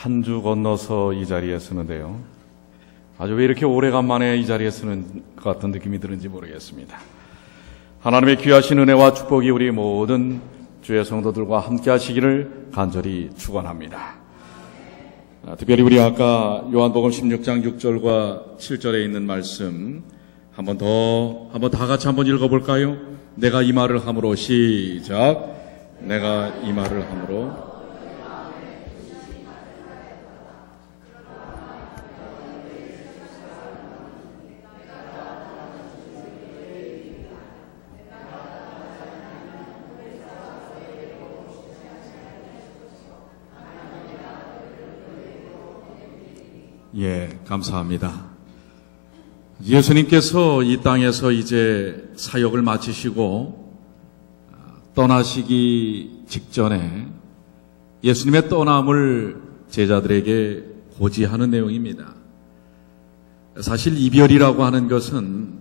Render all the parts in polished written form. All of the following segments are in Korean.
한 주 건너서 이 자리에 서는데요. 아주 왜 이렇게 오래간만에 이 자리에 서는 것 같은 느낌이 드는지 모르겠습니다. 하나님의 귀하신 은혜와 축복이 우리 모든 주의 성도들과 함께 하시기를 간절히 축원합니다. 특별히 우리 아까 요한복음 16장 6절과 7절에 있는 말씀 한번 다 같이 한번 읽어볼까요? 내가 이 말을 함으로 시작. 내가 이 말을 함으로 감사합니다. 예수님께서 이 땅에서 이제 사역을 마치시고 떠나시기 직전에 예수님의 떠남을 제자들에게 고지하는 내용입니다. 사실 이별이라고 하는 것은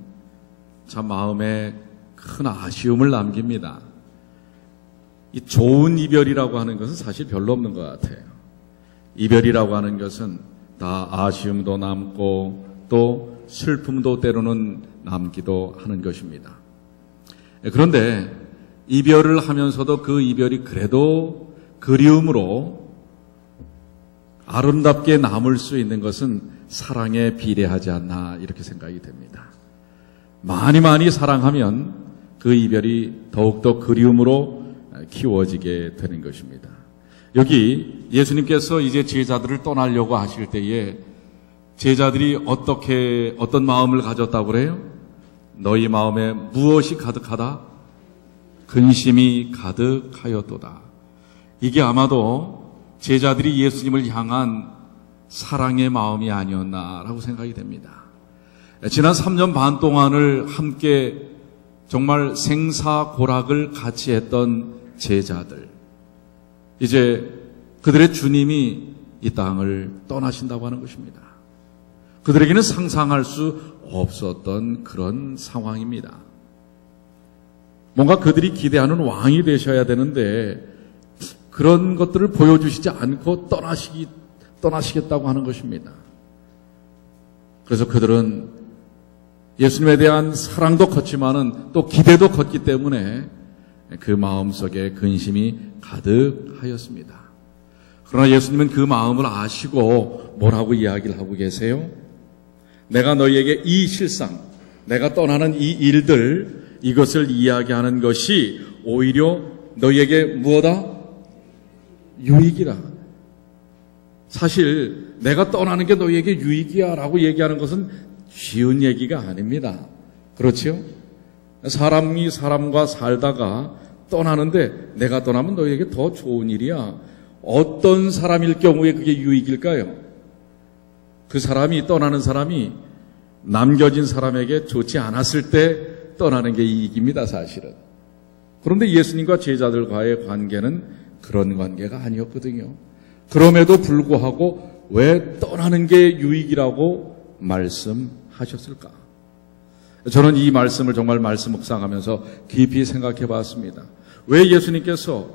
참 마음에 큰 아쉬움을 남깁니다. 이 좋은 이별이라고 하는 것은 사실 별로 없는 것 같아요. 이별이라고 하는 것은 다 아쉬움도 남고 또 슬픔도 때로는 남기도 하는 것입니다. 그런데 이별을 하면서도 그 이별이 그래도 그리움으로 아름답게 남을 수 있는 것은 사랑에 비례하지 않나 이렇게 생각이 됩니다. 많이 사랑하면 그 이별이 더욱더 그리움으로 키워지게 되는 것입니다. 여기 예수님께서 이제 제자들을 떠나려고 하실 때에 제자들이 어떤 마음을 가졌다고 그래요? 너희 마음에 무엇이 가득하다? 근심이 가득하였도다. 이게 아마도 제자들이 예수님을 향한 사랑의 마음이 아니었나라고 생각이 됩니다. 지난 3년 반 동안을 함께 정말 생사고락을 같이 했던 제자들, 이제 그들의 주님이 이 땅을 떠나신다고 하는 것입니다. 그들에게는 상상할 수 없었던 그런 상황입니다. 뭔가 그들이 기대하는 왕이 되셔야 되는데 그런 것들을 보여주시지 않고 떠나시겠다고 하는 것입니다. 그래서 그들은 예수님에 대한 사랑도 컸지만은 또 기대도 컸기 때문에 그 마음속에 근심이 가득하였습니다. 그러나 예수님은 그 마음을 아시고 뭐라고 이야기를 하고 계세요? 내가 너희에게 이 실상, 내가 떠나는 이 일들, 이것을 이야기하는 것이 오히려 너희에게 무엇이다? 유익이라. 사실 내가 떠나는 게 너희에게 유익이야 라고 얘기하는 것은 쉬운 얘기가 아닙니다. 그렇죠? 사람이 사람과 살다가 떠나는데 내가 떠나면 너희에게 더 좋은 일이야. 어떤 사람일 경우에 그게 유익일까요? 그 사람이, 떠나는 사람이 남겨진 사람에게 좋지 않았을 때 떠나는 게 이익입니다, 사실은. 그런데 예수님과 제자들과의 관계는 그런 관계가 아니었거든요. 그럼에도 불구하고 왜 떠나는 게 유익이라고 말씀하셨을까? 저는 이 말씀을 정말 말씀 묵상하면서 깊이 생각해 봤습니다. 왜 예수님께서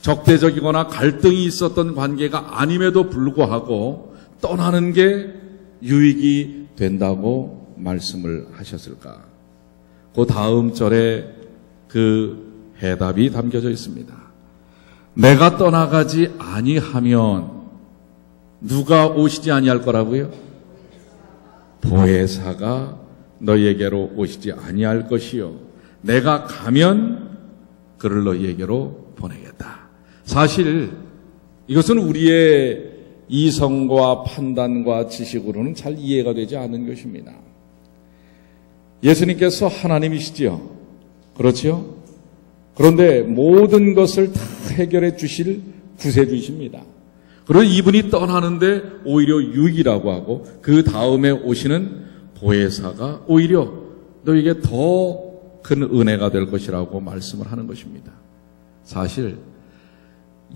적대적이거나 갈등이 있었던 관계가 아님에도 불구하고 떠나는 게 유익이 된다고 말씀을 하셨을까? 그 다음 절에 그 해답이 담겨져 있습니다. 내가 떠나가지 아니하면 누가 오시지 아니할 거라고요? 보혜사가 너희에게로 오시지 아니할 것이요 내가 가면 그를 너희에게로 보내겠다. 사실 이것은 우리의 이성과 판단과 지식으로는 잘 이해가 되지 않는 것입니다. 예수님께서 하나님이시지요. 그렇죠? 그런데 모든 것을 다 해결해 주실 구세주이십니다. 그리고 이분이 떠나는데 오히려 유익이라고 하고 그 다음에 오시는 보혜사가 오히려 너에게 더 큰 은혜가 될 것이라고 말씀을 하는 것입니다. 사실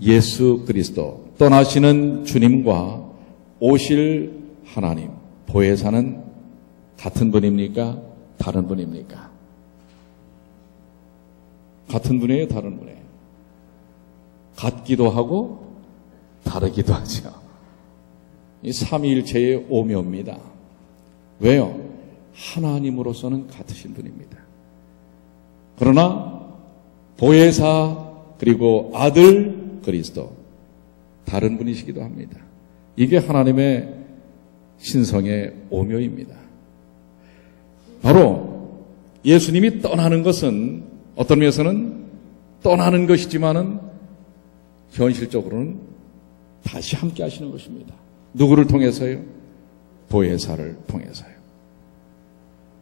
예수 그리스도 떠나시는 주님과 오실 하나님 보혜사는 같은 분입니까? 다른 분입니까? 같은 분이에요? 다른 분이에요? 같기도 하고 다르기도 하죠. 이 삼위일체의 오묘입니다. 왜요? 하나님으로서는 같으신 분입니다. 그러나 보혜사 그리고 아들 그리스도 다른 분이시기도 합니다. 이게 하나님의 신성의 오묘입니다. 바로 예수님이 떠나는 것은 어떤 면에서는 떠나는 것이지만은 현실적으로는 다시 함께 하시는 것입니다. 누구를 통해서요? 보혜사를 통해서요.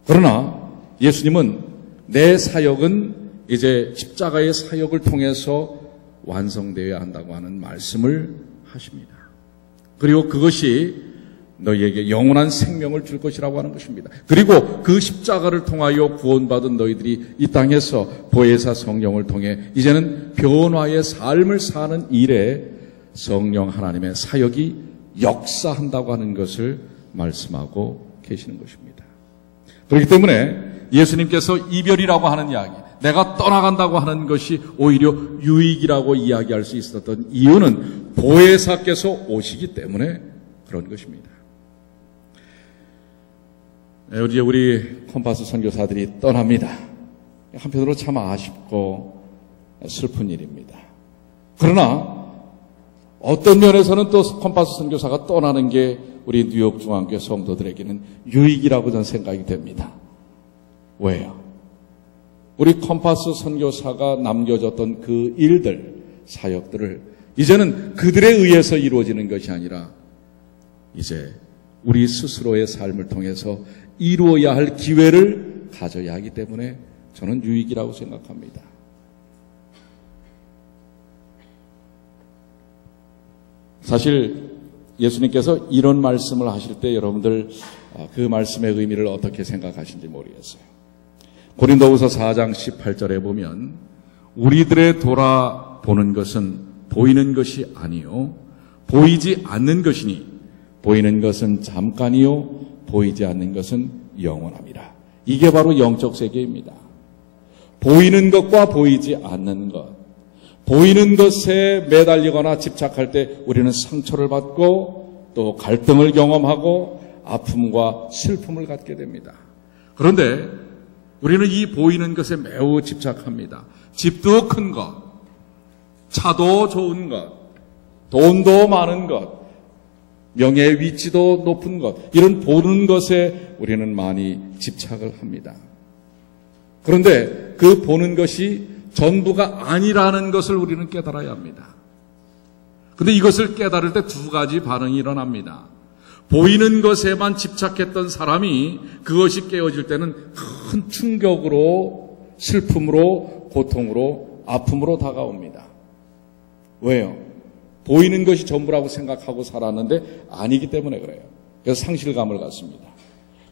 그러나 예수님은 내 사역은 이제 십자가의 사역을 통해서 완성되어야 한다고 하는 말씀을 하십니다. 그리고 그것이 너희에게 영원한 생명을 줄 것이라고 하는 것입니다. 그리고 그 십자가를 통하여 구원받은 너희들이 이 땅에서 보혜사 성령을 통해 이제는 변화의 삶을 사는 일에 성령 하나님의 사역이 역사한다고 하는 것을 말씀하고 계시는 것입니다. 그렇기 때문에 예수님께서 이별이라고 하는 이야기, 내가 떠나간다고 하는 것이 오히려 유익이라고 이야기할 수 있었던 이유는 보혜사께서 오시기 때문에 그런 것입니다. 이제 우리 컴파스 선교사들이 떠납니다. 한편으로 참 아쉽고 슬픈 일입니다. 그러나 어떤 면에서는 또 컴파스 선교사가 떠나는 게 우리 뉴욕 중앙교회 성도들에게는 유익이라고 저는 생각이 됩니다. 왜요? 우리 컴파스 선교사가 남겨줬던 그 일들, 사역들을 이제는 그들에 의해서 이루어지는 것이 아니라 이제 우리 스스로의 삶을 통해서 이루어야 할 기회를 가져야 하기 때문에 저는 유익이라고 생각합니다. 사실 예수님께서 이런 말씀을 하실 때 여러분들 그 말씀의 의미를 어떻게 생각하시는지 모르겠어요. 고린도후서 4장 18절에 보면 우리들의 돌아보는 것은 보이는 것이 아니요 보이지 않는 것이니 보이는 것은 잠깐이요 보이지 않는 것은 영원합니다. 이게 바로 영적 세계입니다. 보이는 것과 보이지 않는 것, 보이는 것에 매달리거나 집착할 때 우리는 상처를 받고 또 갈등을 경험하고 아픔과 슬픔을 갖게 됩니다. 그런데 우리는 이 보이는 것에 매우 집착합니다. 집도 큰 것, 차도 좋은 것, 돈도 많은 것, 명예의 위치도 높은 것, 이런 보는 것에 우리는 많이 집착을 합니다. 그런데 그 보는 것이 전부가 아니라는 것을 우리는 깨달아야 합니다. 그런데 이것을 깨달을 때 두 가지 반응이 일어납니다. 보이는 것에만 집착했던 사람이 그것이 깨어질 때는 큰 충격으로, 슬픔으로, 고통으로, 아픔으로 다가옵니다. 왜요? 보이는 것이 전부라고 생각하고 살았는데 아니기 때문에 그래요. 그래서 상실감을 갖습니다.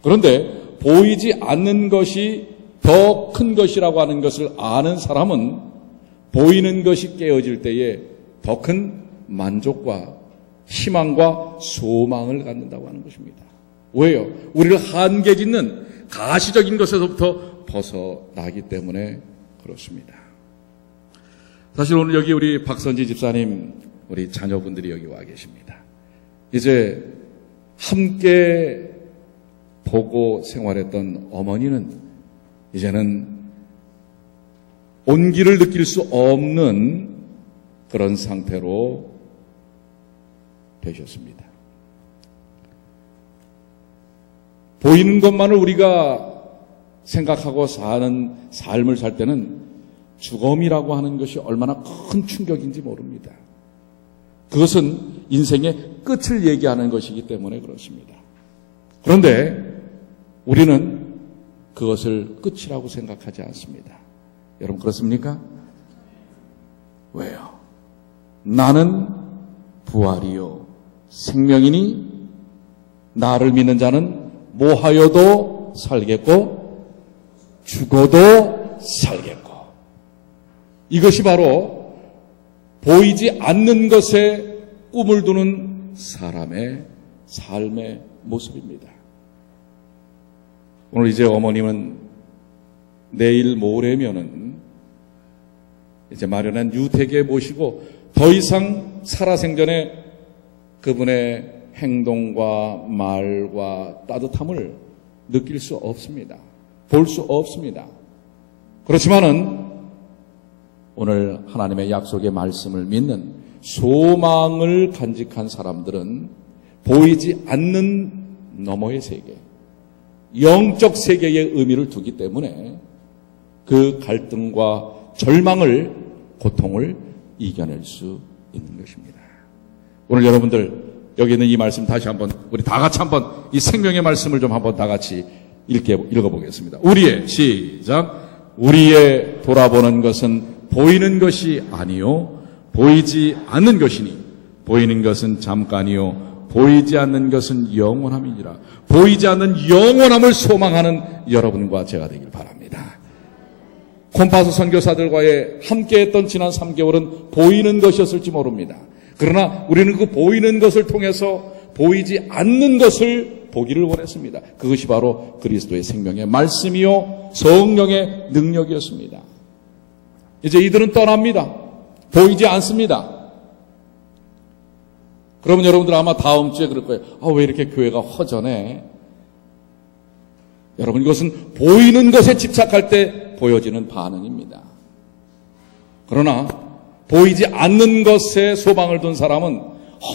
그런데 보이지 않는 것이 더 큰 것이라고 하는 것을 아는 사람은 보이는 것이 깨어질 때에 더 큰 만족과 희망과 소망을 갖는다고 하는 것입니다. 왜요? 우리를 한계 짓는 가시적인 것에서부터 벗어나기 때문에 그렇습니다. 사실 오늘 여기 우리 박선지 집사님, 우리 자녀분들이 여기 와 계십니다. 이제 함께 보고 생활했던 어머니는 이제는 온기를 느낄 수 없는 그런 상태로 되셨습니다. 보이는 것만을 우리가 생각하고 사는 삶을 살 때는 죽음이라고 하는 것이 얼마나 큰 충격인지 모릅니다. 그것은 인생의 끝을 얘기하는 것이기 때문에 그렇습니다. 그런데 우리는 그것을 끝이라고 생각하지 않습니다. 여러분 그렇습니까? 왜요? 나는 부활이요 생명이니 나를 믿는 자는 뭐하여도 살겠고 죽어도 살겠고, 이것이 바로 보이지 않는 것에 꿈을 두는 사람의 삶의 모습입니다. 오늘 이제 어머님은 내일 모레면은 이제 마련한 유택에 모시고 더 이상 살아생전에 그분의 행동과 말과 따뜻함을 느낄 수 없습니다. 볼 수 없습니다. 그렇지만은 오늘 하나님의 약속의 말씀을 믿는 소망을 간직한 사람들은 보이지 않는 너머의 세계, 영적 세계의 의미를 두기 때문에 그 갈등과 절망을, 고통을 이겨낼 수 있는 것입니다. 오늘 여러분들 여기 있는 이 말씀 다시 한번 우리 다 같이 한번 이 생명의 말씀을 좀 한번 다 같이 읽어보겠습니다. 시작. 우리의 돌아보는 것은 보이는 것이 아니요 보이지 않는 것이니 보이는 것은 잠깐이요 보이지 않는 것은 영원함이니라. 보이지 않는 영원함을 소망하는 여러분과 제가 되길 바랍니다. 콤파스 선교사들과의 함께했던 지난 3개월은 보이는 것이었을지 모릅니다. 그러나 우리는 그 보이는 것을 통해서 보이지 않는 것을 보기를 원했습니다. 그것이 바로 그리스도의 생명의 말씀이요 성령의 능력이었습니다. 이제 이들은 떠납니다. 보이지 않습니다. 그러면 여러분들 아마 다음 주에 그럴 거예요. 왜 이렇게 교회가 허전해? 여러분, 이것은 보이는 것에 집착할 때 보여지는 반응입니다. 그러나 보이지 않는 것에 소망을 둔 사람은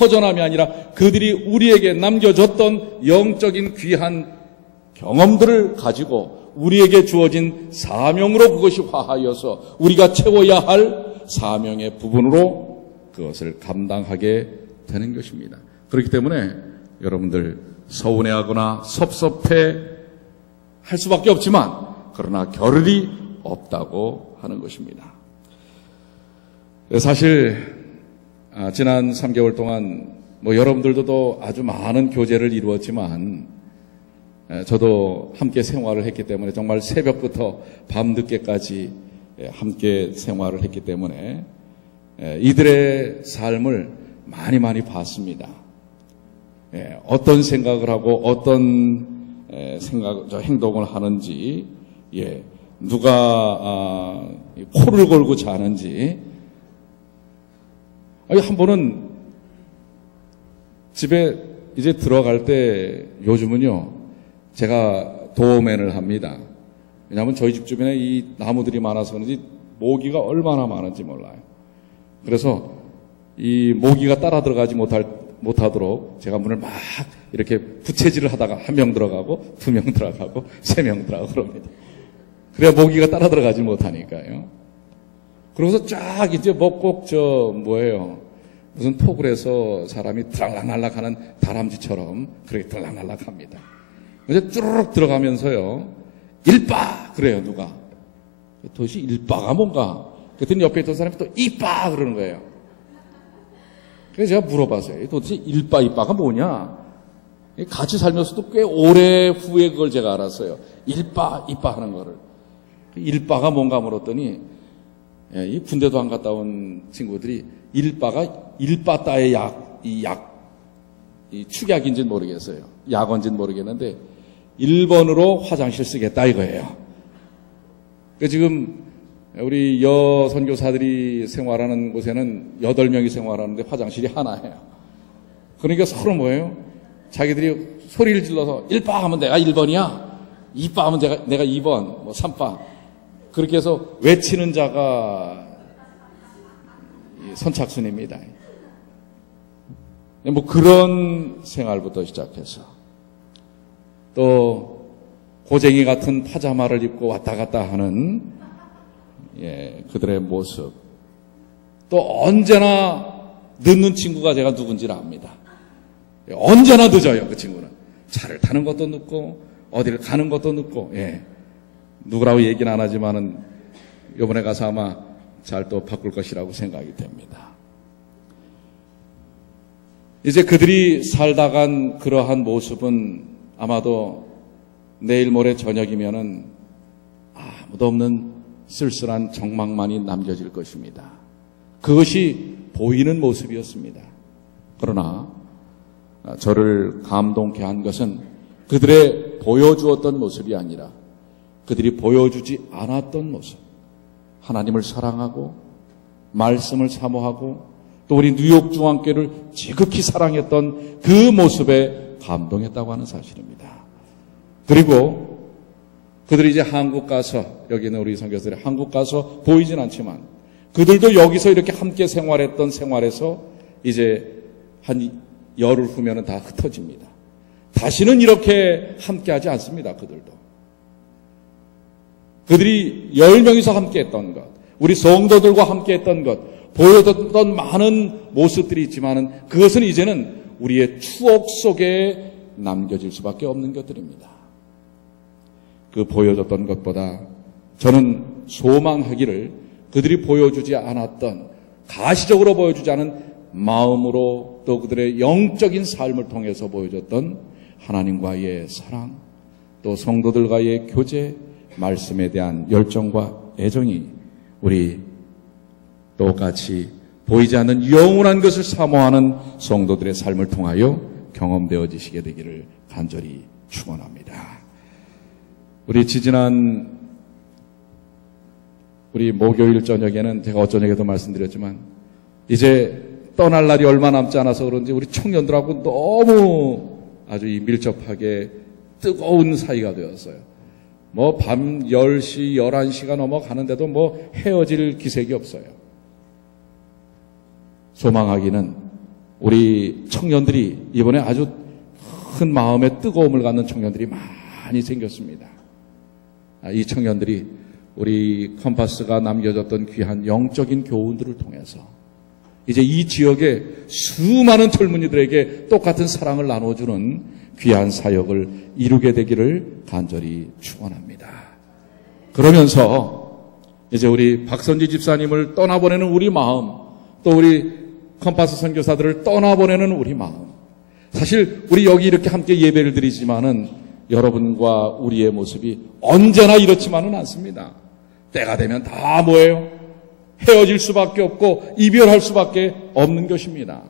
허전함이 아니라 그들이 우리에게 남겨줬던 영적인 귀한 경험들을 가지고 우리에게 주어진 사명으로 그것이 화하여서 우리가 채워야 할 사명의 부분으로 그것을 감당하게 되는 것입니다. 그렇기 때문에 여러분들 서운해하거나 섭섭해 할 수밖에 없지만 그러나 겨를이 없다고 하는 것입니다. 사실 지난 3개월 동안 여러분들도 또 아주 많은 교제를 이루었지만 저도 함께 생활을 했기 때문에 정말 새벽부터 밤늦게까지 함께 생활을 했기 때문에 이들의 삶을 많이 봤습니다. 어떤 생각을 하고 어떤 행동을 하는지, 누가 코를 골고 자는지. 한 번은 집에 이제 들어갈 때 요즘은요 제가 도어맨을 합니다. 왜냐하면 저희 집 주변에 이 나무들이 많아서 그런지 모기가 얼마나 많은지 몰라요. 그래서 이 모기가 따라 들어가지 못하도록 제가 문을 막 이렇게 부채질을 하다가 1명 들어가고 2명 들어가고 3명 들어가고 그럽니다. 그래야 모기가 따라 들어가지 못하니까요. 그러고서 쫙 이제 꼭 무슨 톡을 해서 사람이 들락날락 하는 다람쥐처럼 그렇게 들락날락 합니다. 이제 쭈르륵 들어가면서요, 일빠! 그래요, 누가. 도대체 일빠가 뭔가? 그랬더니 옆에 있던 사람이 또 이빠! 그러는 거예요. 그래서 제가 물어봤어요. 도대체 일빠, 이빠가 뭐냐? 같이 살면서도 꽤 오래 후에 그걸 제가 알았어요. 일빠, 이빠 하는 거를. 일빠가 뭔가 물었더니, 이 군대도 안 갔다 온 친구들이 일빠가 일빠따의 이 축약인지는 모르겠어요. 약언지는 모르겠는데 1번으로 화장실 쓰겠다 이거예요. 지금 우리 여선교사들이 생활하는 곳에는 8명이 생활하는데 화장실이 하나예요. 그러니까 서로 뭐예요? 자기들이 소리를 질러서 1빠 하면 내가 1번이야. 2빠 하면 내가 2번, 3빠. 그렇게 해서 외치는 자가 선착순입니다. 그런 생활부터 시작해서 또 고쟁이 같은 파자마를 입고 왔다 갔다 하는 그들의 모습. 또 언제나 늦는 친구가 제가 누군지를 압니다. 언제나 늦어요, 그 친구는. 차를 타는 것도 늦고 어디를 가는 것도 늦고. 누구라고 얘기는 안 하지만은 이번에 가서 아마 잘 또 바꿀 것이라고 생각이 됩니다. 이제 그들이 살다간 그러한 모습은 아마도 내일 모레 저녁이면은 아무도 없는 쓸쓸한 정막만이 남겨질 것입니다. 그것이 보이는 모습이었습니다. 그러나 저를 감동케 한 것은 그들의 보여주었던 모습이 아니라 그들이 보여주지 않았던 모습. 하나님을 사랑하고 말씀을 사모하고 또 우리 뉴욕 중앙교회를 지극히 사랑했던 그 모습에 감동했다고 하는 사실입니다. 그리고 그들이 이제 한국 가서, 여기는 우리 선교사들이 한국 가서 보이진 않지만 그들도 여기서 이렇게 함께 생활했던 생활에서 이제 한 열흘 후면은 다 흩어집니다. 다시는 이렇게 함께하지 않습니다. 그들이 10명이서 함께했던 것, 우리 성도들과 함께했던 것, 보여줬던 많은 모습들이 있지만은 그것은 이제는 우리의 추억 속에 남겨질 수밖에 없는 것들입니다. 그 보여줬던 것보다 저는 소망하기를 그들이 보여주지 않았던, 가시적으로 보여주지 않은 마음으로 또 그들의 영적인 삶을 통해서 보여줬던 하나님과의 사랑, 또 성도들과의 교제, 말씀에 대한 열정과 애정이 우리 똑같이 보이지 않는 영원한 것을 사모하는 성도들의 삶을 통하여 경험되어지시게 되기를 간절히 축원합니다. 우리 지지난 우리 목요일 저녁에는 제가 어저녁에도 말씀드렸지만 이제 떠날 날이 얼마 남지 않아서 그런지 우리 청년들하고 너무 아주 밀접하게 뜨거운 사이가 되었어요. 뭐 밤 10시, 11시가 넘어가는데도 뭐 헤어질 기색이 없어요. 소망하기는 우리 청년들이 이번에 아주 큰 마음의 뜨거움을 갖는 청년들이 많이 생겼습니다. 이 청년들이 우리 컴파스가 남겨줬던 귀한 영적인 교훈들을 통해서 이제 이 지역의 수많은 젊은이들에게 똑같은 사랑을 나눠주는 귀한 사역을 이루게 되기를 간절히 축원합니다. 그러면서 이제 우리 박선지 집사님을 떠나보내는 우리 마음, 또 우리 컴파스 선교사들을 떠나보내는 우리 마음, 사실 우리 여기 이렇게 함께 예배를 드리지만은 여러분과 우리의 모습이 언제나 이렇지만은 않습니다. 때가 되면 다 뭐예요? 헤어질 수밖에 없고 이별할 수밖에 없는 것입니다.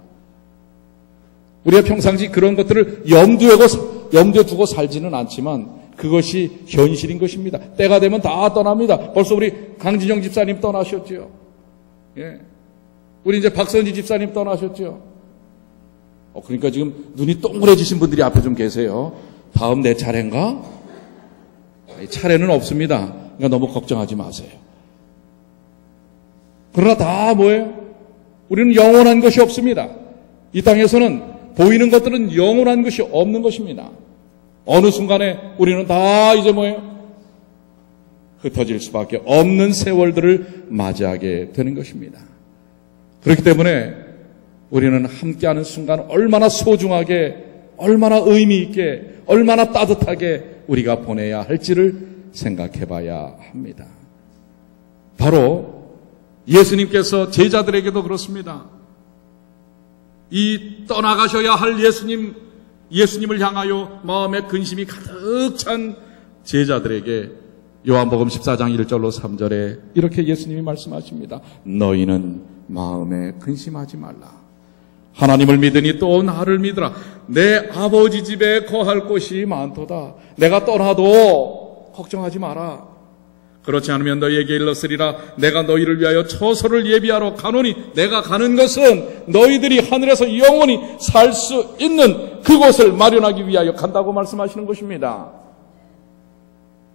우리가 평상시 그런 것들을 염두에 두고 살지는 않지만 그것이 현실인 것입니다. 때가 되면 다 떠납니다. 벌써 우리 강진영 집사님 떠나셨죠. 예. 우리 이제 박선지 집사님 떠나셨죠. 그러니까 지금 눈이 동그래지신 분들이 앞에 좀 계세요. 다음 내 차례인가? 차례는 없습니다. 그러니까 너무 걱정하지 마세요. 그러나 다 뭐예요? 우리는 영원한 것이 없습니다. 이 땅에서는 보이는 것들은 영원한 것이 없는 것입니다. 어느 순간에 우리는 다 이제 뭐예요? 흩어질 수밖에 없는 세월들을 맞이하게 되는 것입니다. 그렇기 때문에 우리는 함께하는 순간 얼마나 소중하게, 얼마나 의미 있게, 얼마나 따뜻하게 우리가 보내야 할지를 생각해 봐야 합니다. 바로 예수님께서 제자들에게도 그렇습니다. 이 떠나가셔야 할 예수님을 향하여 마음에 근심이 가득 찬 제자들에게 요한복음 14장 1절로 3절에 이렇게 예수님이 말씀하십니다. 너희는 마음에 근심하지 말라. 하나님을 믿으니 또 나를 믿으라. 내 아버지 집에 거할 곳이 많도다. 내가 떠나도 걱정하지 마라. 그렇지 않으면 너희에게 일렀으리라. 내가 너희를 위하여 처소를 예비하러 가노니 내가 가는 것은 너희들이 하늘에서 영원히 살 수 있는 그곳을 마련하기 위하여 간다고 말씀하시는 것입니다.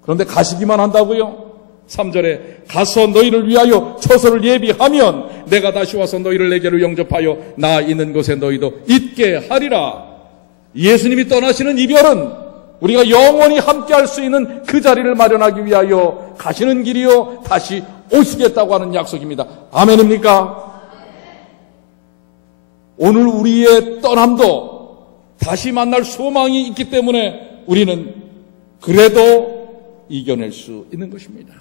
그런데 가시기만 한다고요? 3절에 가서 너희를 위하여 처소를 예비하면 내가 다시 와서 너희를 내게로 영접하여 나 있는 곳에 너희도 있게 하리라. 예수님이 떠나시는 이별은 우리가 영원히 함께할 수 있는 그 자리를 마련하기 위하여 가시는 길이요 다시 오시겠다고 하는 약속입니다. 아멘입니까? 오늘 우리의 떠남도 다시 만날 소망이 있기 때문에 우리는 그래도 이겨낼 수 있는 것입니다.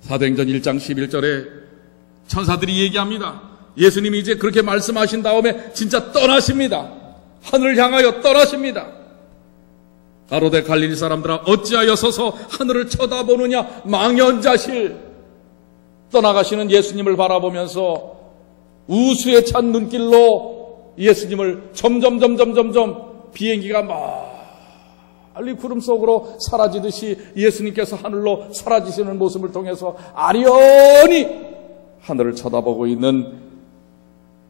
사도행전 1장 11절에 천사들이 얘기합니다. 예수님이 이제 그렇게 말씀하신 다음에 진짜 떠나십니다. 하늘을 향하여 떠나십니다. 가로되 갈릴리 사람들아 어찌하여 서서 하늘을 쳐다보느냐 망연자실. 떠나가시는 예수님을 바라보면서 우수에 찬 눈길로 예수님을 점점 비행기가 멀리 구름 속으로 사라지듯이 예수님께서 하늘로 사라지시는 모습을 통해서 아련히 하늘을 쳐다보고 있는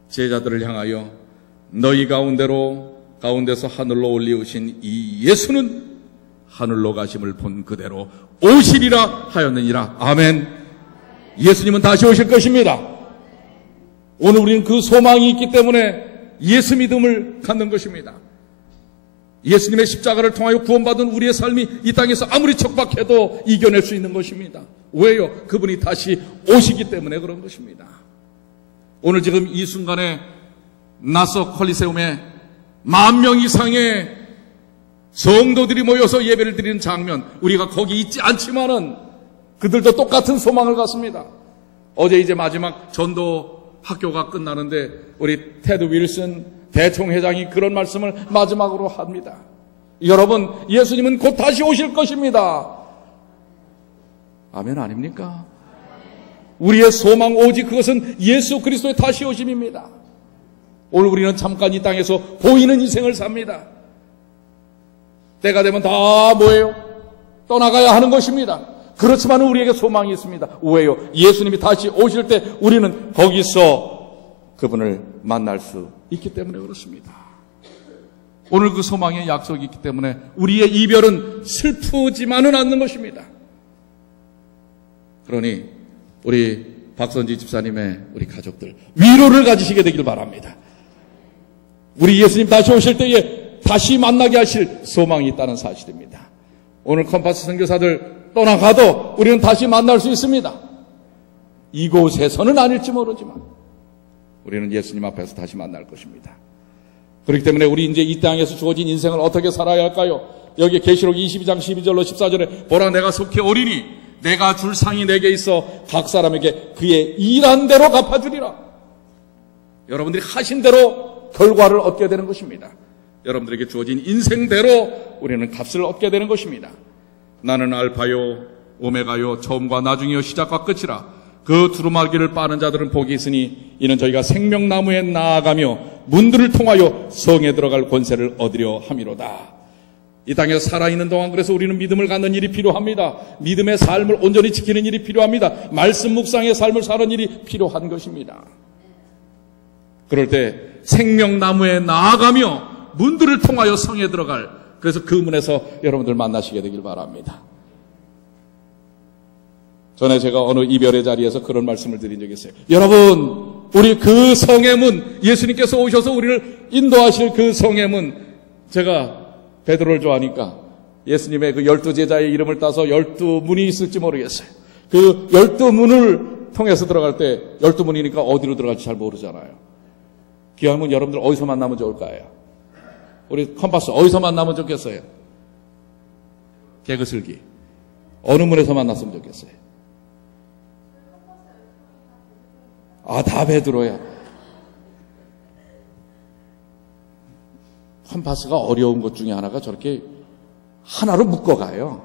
제자들을 향하여 너희 가운데서 하늘로 올리우신 이 예수는 하늘로 가심을 본 그대로 오시리라 하였느니라. 아멘. 예수님은 다시 오실 것입니다. 오늘 우리는 그 소망이 있기 때문에 예수 믿음을 갖는 것입니다. 예수님의 십자가를 통하여 구원받은 우리의 삶이 이 땅에서 아무리 척박해도 이겨낼 수 있는 것입니다. 왜요? 그분이 다시 오시기 때문에 그런 것입니다. 오늘 지금 이 순간에 나서 콜리세움에 10,000명 이상의 성도들이 모여서 예배를 드리는 장면, 우리가 거기 있지 않지만은 그들도 똑같은 소망을 갖습니다. 어제 이제 마지막 전도 학교가 끝나는데 우리 테드 윌슨 대총회장이 그런 말씀을 마지막으로 합니다. 여러분, 예수님은 곧 다시 오실 것입니다. 아멘 아닙니까? 우리의 소망 오직 그것은 예수 그리스도의 다시 오심입니다. 오늘 우리는 잠깐 이 땅에서 보이는 인생을 삽니다. 때가 되면 다 뭐예요? 떠나가야 하는 것입니다. 그렇지만 우리에게 소망이 있습니다. 왜요? 예수님이 다시 오실 때 우리는 거기서 그분을 만날 수 있기 때문에 그렇습니다. 오늘 그 소망의 약속이 있기 때문에 우리의 이별은 슬프지만은 않는 것입니다. 그러니 우리 박선지 집사님의 우리 가족들 위로를 가지시게 되길 바랍니다. 우리 예수님 다시 오실 때에 다시 만나게 하실 소망이 있다는 사실입니다. 오늘 컴파스 선교사들 떠나가도 우리는 다시 만날 수 있습니다. 이곳에서는 아닐지 모르지만 우리는 예수님 앞에서 다시 만날 것입니다. 그렇기 때문에 우리 이제 이 땅에서 주어진 인생을 어떻게 살아야 할까요? 여기 계시록 22장 12절로 14절에 보라 내가 속히 오리니 내가 줄 상이 내게 있어 각 사람에게 그의 일한 대로 갚아주리라. 여러분들이 하신 대로 결과를 얻게 되는 것입니다. 여러분들에게 주어진 인생대로 우리는 값을 얻게 되는 것입니다. 나는 알파요 오메가요 처음과 나중이요 시작과 끝이라. 그 두루마기를 빠는 자들은 복이 있으니 이는 저희가 생명나무에 나아가며 문들을 통하여 성에 들어갈 권세를 얻으려 함이로다. 이 땅에 살아있는 동안 그래서 우리는 믿음을 갖는 일이 필요합니다. 믿음의 삶을 온전히 지키는 일이 필요합니다. 말씀 묵상의 삶을 사는 일이 필요한 것입니다. 그럴 때 생명나무에 나아가며 문들을 통하여 성에 들어갈, 그래서 그 문에서 여러분들 만나시게 되길 바랍니다. 전에 제가 어느 이별의 자리에서 그런 말씀을 드린 적이 있어요. 여러분, 우리 그 성의 문, 예수님께서 오셔서 우리를 인도하실 그 성의 문, 제가 베드로를 좋아하니까 예수님의 그 12제자의 이름을 따서 12문이 있을지 모르겠어요. 그 12문을 통해서 들어갈 때 12문이니까 어디로 들어갈지 잘 모르잖아요. 기왕이면 여러분들 어디서 만나면 좋을까요? 우리 컴파스 어디서 만나면 좋겠어요? 개그슬기 어느 문에서 만났으면 좋겠어요? 아, 다 베드로야. 컴파스가 어려운 것 중에 하나가 저렇게 하나로 묶어가요.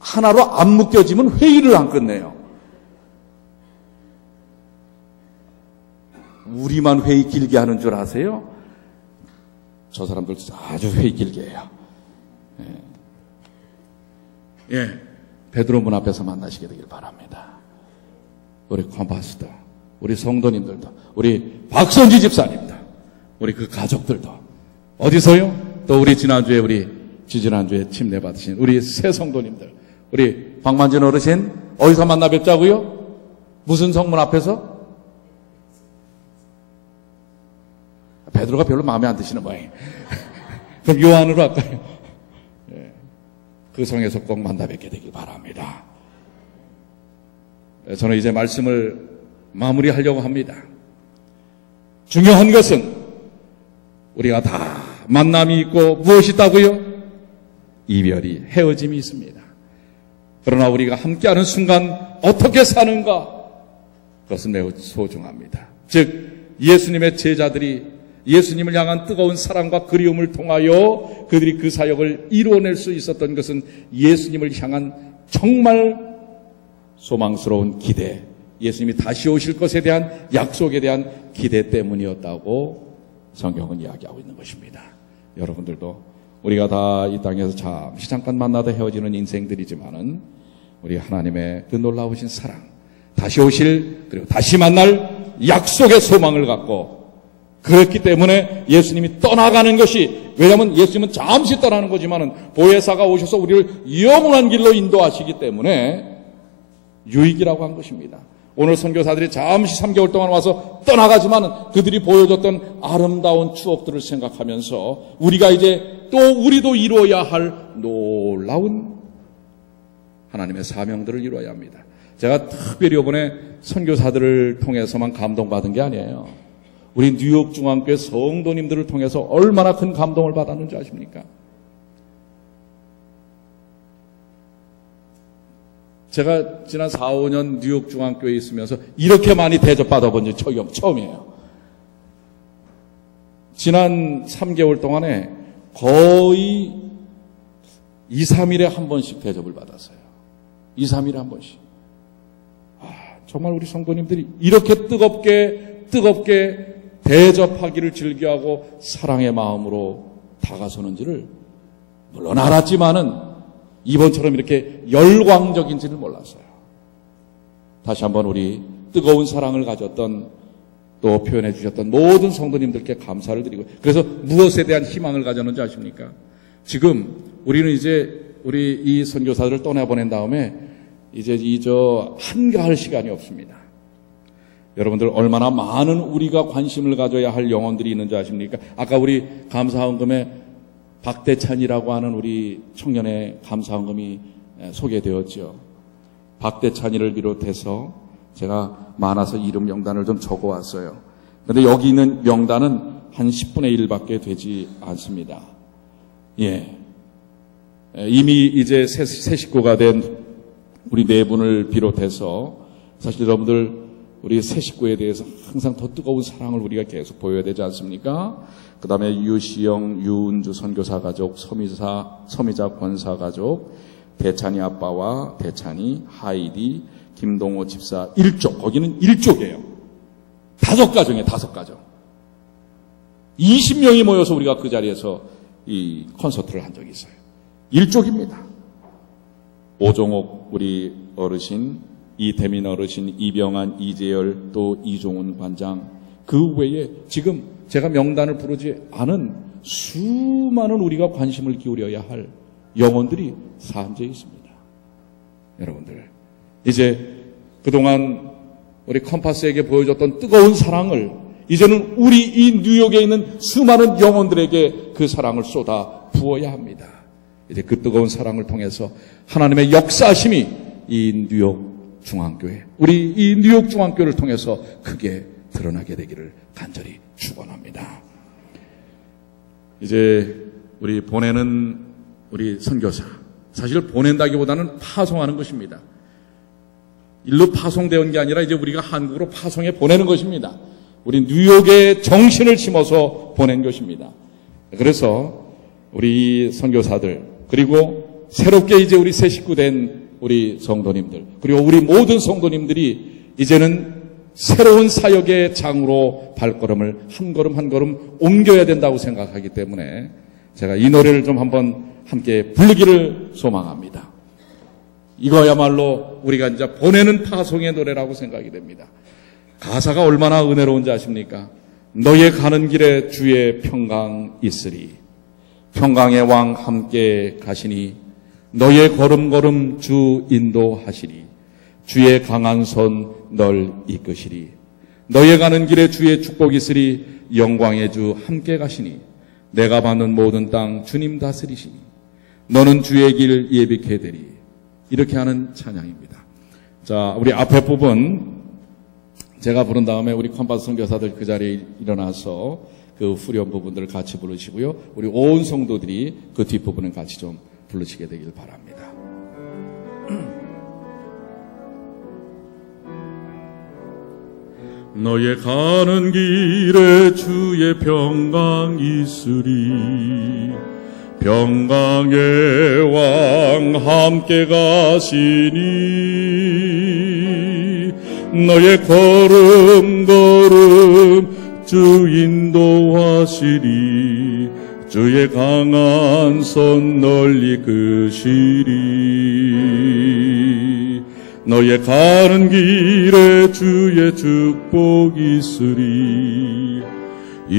하나로 안 묶여지면 회의를 안 끝내요. 우리만 회의 길게 하는 줄 아세요? 저 사람들 아주 회의 길게 해요. 예, 베드로 문 앞에서 만나시게 되길 바랍니다. 우리 컴파스도, 우리 성도님들도, 우리 박선지 집사님도, 우리 그 가족들도, 어디서요? 또 우리 지지난주에 침례 받으신 우리 새 성도님들, 우리 박만진 어르신 어디서 만나 뵙자고요? 무슨 성문 앞에서? 베드로가 별로 마음에 안 드시는 모양이에요. 그럼 요한으로 할까요? 그 성에서 꼭 만나 뵙게 되길 바랍니다. 저는 이제 말씀을 마무리하려고 합니다. 중요한 것은 우리가 다 만남이 있고 무엇이 있다고요? 이별이, 헤어짐이 있습니다. 그러나 우리가 함께하는 순간 어떻게 사는가? 그것은 매우 소중합니다. 즉 예수님의 제자들이 예수님을 향한 뜨거운 사랑과 그리움을 통하여 그들이 그 사역을 이루어낼 수 있었던 것은 예수님을 향한 정말 소망스러운 기대, 예수님이 다시 오실 것에 대한 약속에 대한 기대 때문이었다고 성경은 이야기하고 있는 것입니다. 여러분들도 우리가 다 이 땅에서 잠깐 만나다 헤어지는 인생들이지만은 우리 하나님의 그 놀라우신 사랑, 다시 오실 그리고 다시 만날 약속의 소망을 갖고 그렇기 때문에 예수님이 떠나가는 것이 왜냐하면 예수님은 잠시 떠나는 거지만은 보혜사가 오셔서 우리를 영원한 길로 인도하시기 때문에 유익이라고 한 것입니다. 오늘 선교사들이 잠시 3개월 동안 와서 떠나가지만 그들이 보여줬던 아름다운 추억들을 생각하면서 우리가 이제 또 우리도 이루어야 할 놀라운 하나님의 사명들을 이루어야 합니다. 제가 특별히 이번에 선교사들을 통해서만 감동받은 게 아니에요. 우리 뉴욕 중앙교회 성도님들을 통해서 얼마나 큰 감동을 받았는지 아십니까? 제가 지난 4, 5년 뉴욕 중앙교회에 있으면서 이렇게 많이 대접받아본 적이 처음이에요. 지난 3개월 동안에 거의 2, 3일에 한 번씩 대접을 받았어요. 2, 3일에 한 번씩. 정말 우리 성도님들이 이렇게 뜨겁게 대접하기를 즐겨하고 사랑의 마음으로 다가서는지를 물론 알았지만은 이번처럼 이렇게 열광적인지를 몰랐어요. 다시 한번 우리 뜨거운 사랑을 가졌던 또 표현해 주셨던 모든 성도님들께 감사를 드리고 그래서 무엇에 대한 희망을 가졌는지 아십니까? 지금 우리는 이제 우리 이 선교사들을 떠나보낸 다음에 이제 한가할 시간이 없습니다. 여러분들 얼마나 많은 우리가 관심을 가져야 할 영혼들이 있는지 아십니까? 아까 우리 감사헌금에 박대찬이라고 하는 우리 청년의 감사헌금이 소개되었죠. 박대찬이를 비롯해서 제가 많아서 이름 명단을 좀 적어왔어요. 그런데 여기 있는 명단은 한 10분의 1밖에 되지 않습니다. 예. 이미 이제 새 식구가 된 우리 네 분을 비롯해서 사실 여러분들 우리 새 식구에 대해서 항상 더 뜨거운 사랑을 우리가 계속 보여야 되지 않습니까? 그 다음에 유시영, 유은주 선교사 가족, 서미자 권사 가족, 대찬이 아빠와 대찬이, 하이디, 김동호 집사, 일족, 거기는 일족이에요. 5가정이에요, 5가정. 20명이 모여서 우리가 그 자리에서 이 콘서트를 한 적이 있어요. 일족입니다. 오종옥 우리 어르신, 이태민 어르신, 이병환, 이재열, 또 이종훈 관장, 그 외에 지금 제가 명단을 부르지 않은 수많은 우리가 관심을 기울여야 할 영혼들이 산재해 있습니다. 여러분들, 이제 그동안 우리 컴파스에게 보여줬던 뜨거운 사랑을 이제는 우리 이 뉴욕에 있는 수많은 영혼들에게 그 사랑을 쏟아 부어야 합니다. 이제 그 뜨거운 사랑을 통해서 하나님의 역사심이 이 뉴욕 중앙교회, 우리 이 뉴욕 중앙교회를 통해서 크게 드러나게 되기를 간절히 축원합니다. 이제 우리 보내는 우리 선교사, 사실 보낸다기보다는 파송하는 것입니다. 일로 파송되는 게 아니라 이제 우리가 한국으로 파송해 보내는 것입니다. 우리 뉴욕에 정신을 심어서 보낸 것입니다. 그래서 우리 선교사들 그리고 새롭게 이제 우리 새 식구 된 우리 성도님들 그리고 우리 모든 성도님들이 이제는 새로운 사역의 장으로 발걸음을 한 걸음 한 걸음 옮겨야 된다고 생각하기 때문에 제가 이 노래를 좀 한번 함께 부르기를 소망합니다. 이거야말로 우리가 이제 보내는 파송의 노래라고 생각이 됩니다. 가사가 얼마나 은혜로운지 아십니까? 너의 가는 길에 주의 평강 있으리. 평강의 왕 함께 가시니 너의 걸음걸음 주 인도하시리. 주의 강한 손 널 이끄시리. 너의 가는 길에 주의 축복이 있으리. 영광의 주 함께 가시니 내가 받는 모든 땅 주님 다스리시니 너는 주의 길 예비케 되리. 이렇게 하는 찬양입니다. 자, 우리 앞에 부분 제가 부른 다음에 우리 컴파스 선교사들 그 자리에 일어나서 그 후렴 부분들을 같이 부르시고요. 우리 온 성도들이 그 뒷부분을 같이 좀 부르시게 되길 바랍니다. 너의 가는 길에 주의 평강 있으리. 평강의 왕 함께 가시니 너의 걸음 주 인도하시리. 주의 강한 손 널 이끄시리. 너의 가는 길에 주의 축복이 있으리.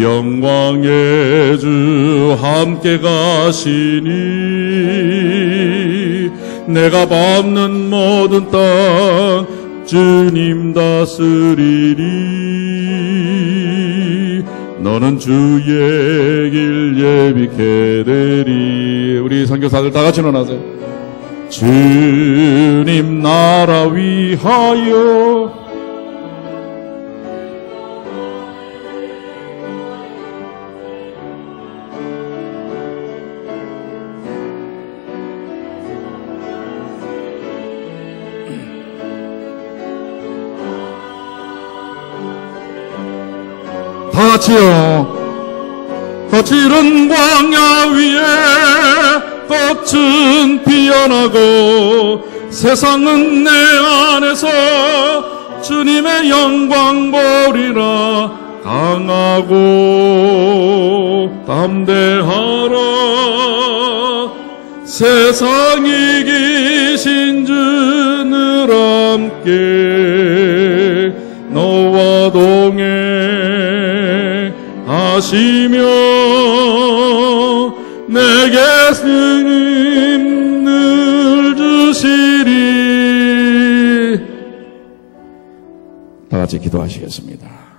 영광의 주 함께 가시니 내가 밟는 모든 땅 주님 다스리리. 너는 주의 길 예비케 되리. 우리 선교사들 다 같이 일어나세요. 주님 나라 위하여 다 같이요. 거칠은 광야 위에 꽃은 피어나고 세상은 내 안에서 주님의 영광 보리라. 강하고 담대하라. 세상 이기신 주늘 함께 너와 동행하시며 내게 승임 늘 주시리. 다 같이 기도하시겠습니다.